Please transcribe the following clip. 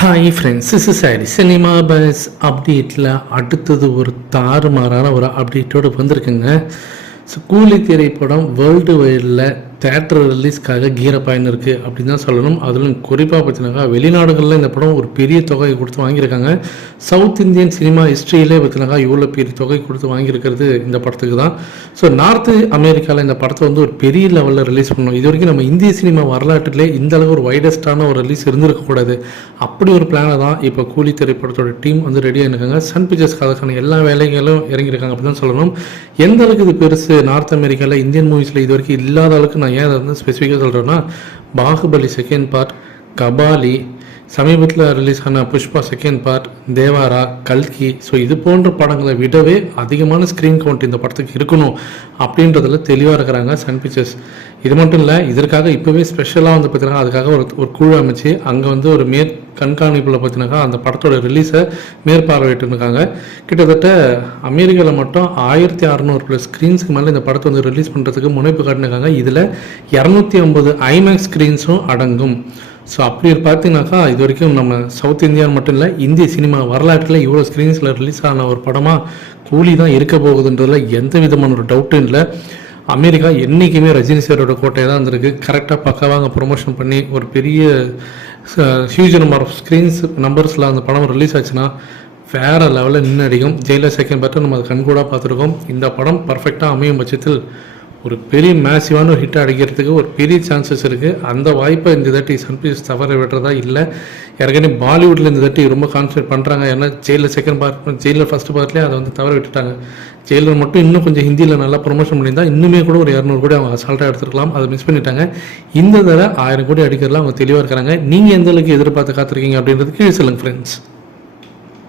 Hi friends, this is Harry. Cinema bus அப்டேட்டில் அடுத்தது ஒரு தாறுமாறான ஒரு அப்டேட்டோடு வந்திருக்குங்க. ஸோ கூலி திரைப்படம் வேர்ல்டு வைடில் தேட்டர் ரிலீஸ்க்காக கீரப்பாயின்னு இருக்குது அப்படின்னு தான் சொல்லணும். அதிலும் குறிப்பாக பார்த்தீங்கன்னாக்கா வெளிநாடுகளில் இந்த படம் ஒரு பெரிய தொகையை கொடுத்து வாங்கியிருக்காங்க. சவுத் இந்தியன் சினிமா ஹிஸ்ட்ரியிலே பார்த்தீங்கன்னாக்கா இவ்வளோ பெரிய தொகை கொடுத்து வாங்கியிருக்கிறது இந்த படத்துக்கு தான். ஸோ நார்த்து அமெரிக்காவில் இந்த படத்தை வந்து ஒரு பெரிய லெவலில் ரிலீஸ் பண்ணணும். இது வரைக்கும் நம்ம இந்திய சினிமா வரலாற்றிலே இந்த அளவு ஒரு வைடஸ்டான ஒரு ரிலீஸ் இருந்திருக்கக்கூடாது. அப்படி ஒரு பிளானை தான் இப்போ கூலி திரைப்படத்தோட டீம் வந்து ரெடியாக இருக்காங்க. சன் பிக்சர்ஸ் அதுக்கான எல்லா வேலைகளும் இறங்கியிருக்காங்க அப்படின்னு தான் சொல்லணும். எந்த அளவுக்கு இது பெருசு நார்த் அமெரிக்காவில் இந்தியன் மூவிஸில் இது வரைக்கும் இல்லாத அளவுக்கு நான் ஏன் அதை வந்து ஸ்பெசிஃபிக்காக சொல்கிறேன்னா, பாகுபலி செகண்ட் பார்ட், கபாலி, சமீபத்தில் ரிலீஸ் ஆன புஷ்பா செகண்ட் பார்ட், தேவாரா, கல்கி, ஸோ இது போன்ற படங்களை விடவே அதிகமான ஸ்க்ரீன் கவுண்ட் இந்த படத்துக்கு இருக்கணும் அப்படின்றதில் தெளிவாக இருக்கிறாங்க சன் பிக்சர்ஸ். இது மட்டும் இல்லை, இதற்காக இப்போவே ஸ்பெஷலாக வந்து பார்த்தீங்கன்னா அதுக்காக ஒரு குழு அமைச்சு அங்கே வந்து ஒரு கண்காணிப்பில் பார்த்தீங்கன்னாக்கா அந்த படத்தோட ரிலீஸை மேற்பார்வையிட்டுருக்காங்க. கிட்டத்தட்ட அமெரிக்காவில் மட்டும் 1600+ ஸ்க்ரீன்ஸுக்கு மேலே இந்த படத்தை வந்து ரிலீஸ் பண்ணுறதுக்கு முனைப்பு காட்டினாங்க. இதில் 250 ஐமேக்ஸ் ஸ்க்ரீன்ஸும் அடங்கும். ஸோ அப்படி பார்த்தீங்கன்னாக்கா இது வரைக்கும் நம்ம சவுத் இந்தியா மட்டும் இல்லை, இந்திய சினிமா வரலாற்றில் இவ்வளோ ஸ்க்ரீன்ஸில் ரிலீஸ் ஆன ஒரு படமாக கூலி தான் இருக்க போகுதுன்றதில் எந்த விதமான ஒரு டவுட்டும் இல்லை. அமெரிக்கா என்றைக்குமே ரஜினி சாரோட கோட்டையை தான் இருந்திருக்கு. கரெக்டாக பக்கவாங்க ப்ரொமோஷன் பண்ணி ஒரு பெரிய ஹியூஜ் நம்பர் ஆஃப் ஸ்க்ரீன்ஸ் நம்பர்ஸில் அந்த படம் ரிலீஸ் ஆச்சுன்னா வேறு லெவலில் நின்று அடிக்கும். ஜெயிலர் செகண்ட் பார்த்து நம்ம அதை கண்கூடாக பார்த்துருக்கோம். இந்த படம் பர்ஃபெக்டாக அமையும் பட்சத்தில் ஒரு பெரிய மேசிவான ஒரு ஹிட் அடிக்கிறதுக்கு ஒரு பெரிய சான்சஸ் இருக்குது. அந்த வாய்ப்பை இந்த தாட்டி சன் பிக்சர்ஸ் தவற விடுறதா இல்லை. ஏற்கனவே பாலிவுட்டில் இந்த தாட்டி ரொம்ப கான்சன்ட்ரேட் பண்ணுறாங்க. ஏன்னா Jailer second part, Jailer first பார்ட்லேயே அதை வந்து தவற விட்டுட்டாங்க. ஜெயிலர் மட்டும் இன்னும் கொஞ்சம் ஹிந்தியில் நல்லா ப்ரொமோஷன் பண்ணியிருந்தால் இன்னுமே கூட ஒரு 200 கோடி அவங்க அசால்ட்டாக எடுத்துருக்கலாம். அதை மிஸ் பண்ணிட்டாங்க. இந்த தடவை 1000 கோடி அடிக்கிறதுலாம் அவங்க தெளிவாக இருக்கிறாங்க. நீங்கள் எந்த அளவுக்கு எதிர்பார்த்து காத்திருக்கீங்க அப்படின்றது கீழே சொல்லுங்கள் ஃப்ரெண்ட்ஸ்.